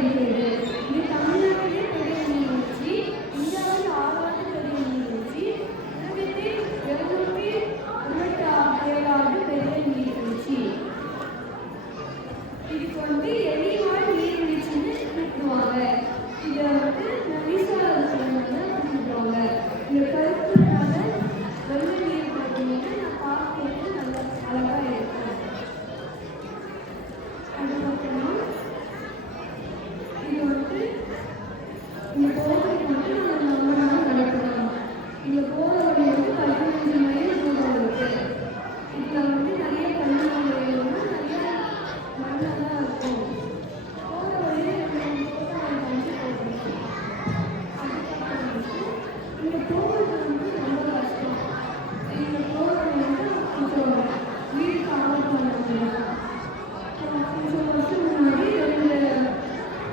இருக்கிறது. இது தமிழ்நாட்டிலே பெரிய நீர்வீழ்ச்சி, இந்தியாவில் 6வது பெரிய நீர்வீழ்ச்சி, உலகத்தில் 757வது பெரிய நீர்வீழ்ச்சி. இதுக்கு எலிவாழ் நீர்வீழ்ச்சின்னு கூப்பிடுவாங்க. இதை நரிசாரத்தை கூப்பிடுவாங்க. இந்த கருப்புனால வெள்ளை நீர் பார்த்தீங்கன்னா நான் பார்க்கறது நல்லா அழகா இருக்கும். அதுக்கப்புறமா இது இந்த கோவில் நம்ம நடைபெறலாம். இந்த கோவில் 15 மைல் தூரம் இருக்கு. இதில் நிறைய கல்லுமாலைகள் நிறைய மண்ணெல்லாம் இருக்கும். போகிற வழியே இந்த கோவில் ரொம்ப கஷ்டம். இந்த கோவில் கொஞ்சம் வீடு காவல் பண்ணாங்க. கொஞ்சம் வருஷம் முன்னாடி 2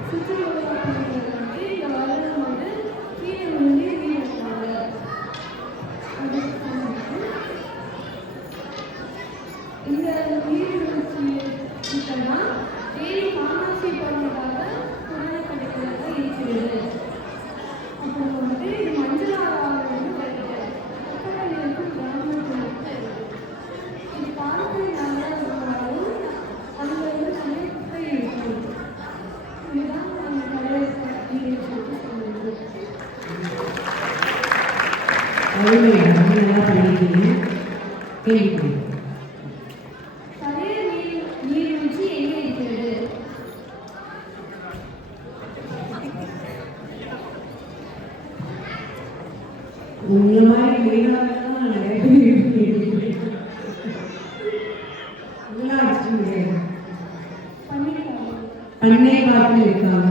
சுற்றுலா பயணிகள் இந்த வரலாறு கீழே விழுந்து வீழ்ந்தாங்க. இந்த நீர்வீழ்ச்சி கிட்டனா தேனி காமாட்சி பழங்காக புராண கடைகளாக இருக்கிறது. அப்புறம் இது மஞ்சளாறு வருது. கப்பலில் இருக்கும் கிராமத்தில் இது பார்த்து நல்லா இருந்தாலும் அங்கே நிறைய குப்பை இருக்கும். இதுதான் அந்த கடை நீர்வீழ்ச்சி சொல்லுது. பழைய நீர்வீழ்ச்சி எங்கே இருக்கிறது? இந்த மாதிரி வெளிநாடுலாம் நிறைய பேர் பண்ணை பார்த்து இருக்காங்க.